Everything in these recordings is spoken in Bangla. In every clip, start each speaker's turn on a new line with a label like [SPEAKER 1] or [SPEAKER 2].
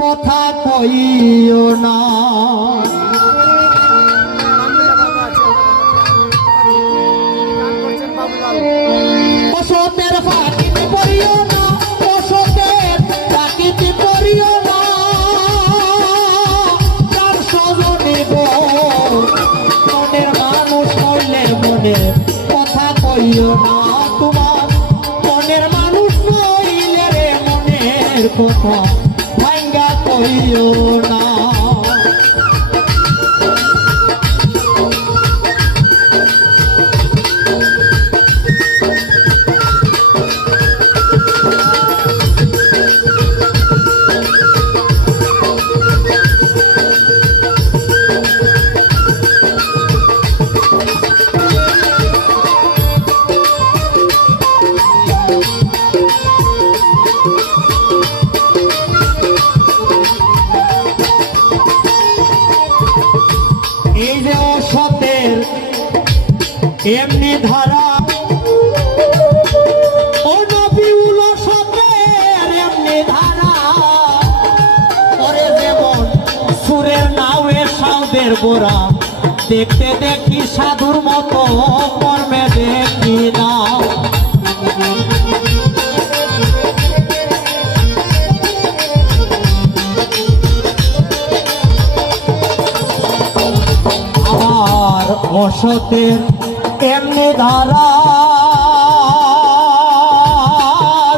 [SPEAKER 1] কথা কইও না। অসতের ফাঁকিতে পড়িও না অসতের ফাঁকিতে পড়িও না। তার সজনে মনের মানুষ হইলে মনে কথা কইও না। কথা ভাঙ্গা কইও না। এমনি ধারা এমনি ধারা। যেমন সুরের বোরা দেখতে দেখি সাধুর মতো কর্মে দেখি না। অসতের এমনি ধারা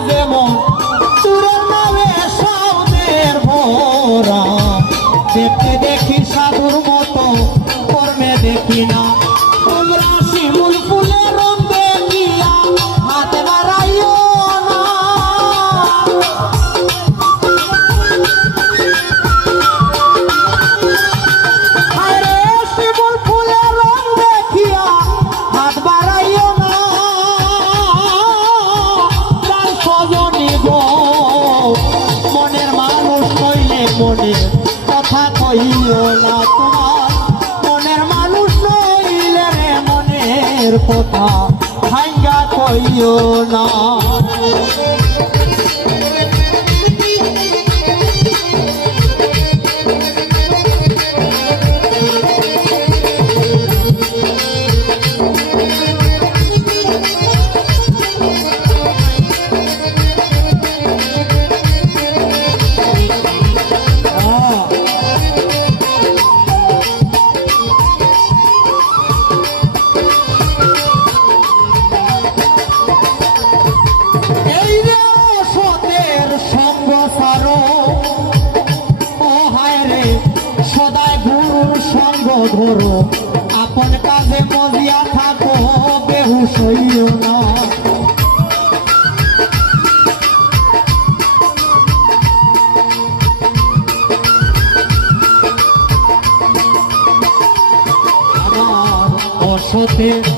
[SPEAKER 1] যেমন চুরের নামে সাউদের ভোরা কথা ভাঙ্গা কইও না। সাথে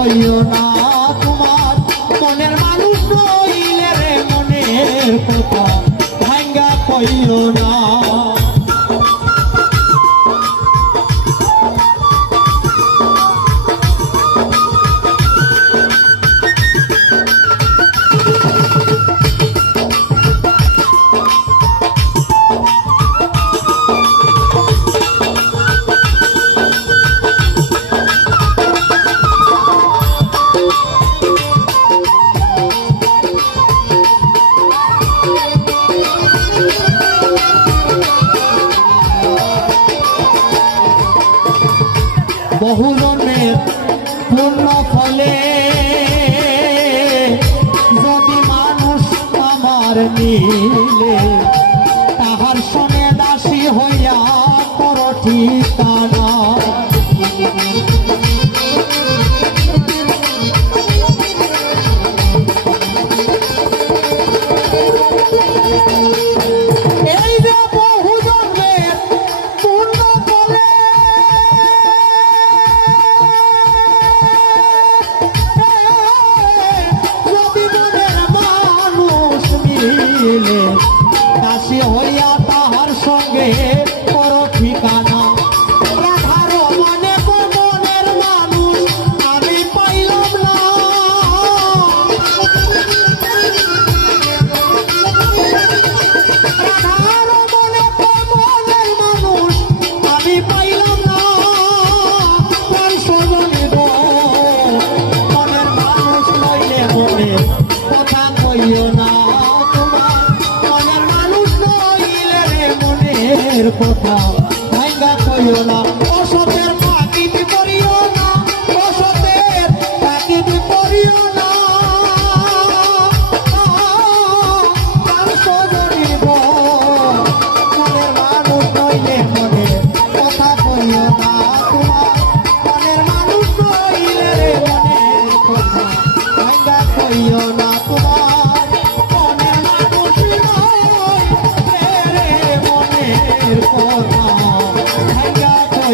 [SPEAKER 1] কইও না তোমার। মনের মানুষ রইলে রে মনের কথা। ভাঙ্গা কইও না বহুজনের পূর্ণ ফলে যদি মানুষ আমার মিলে তাহার সনে দাসী হইয়া ঠিকানা মিলে কাশি হইয়া মনের কথা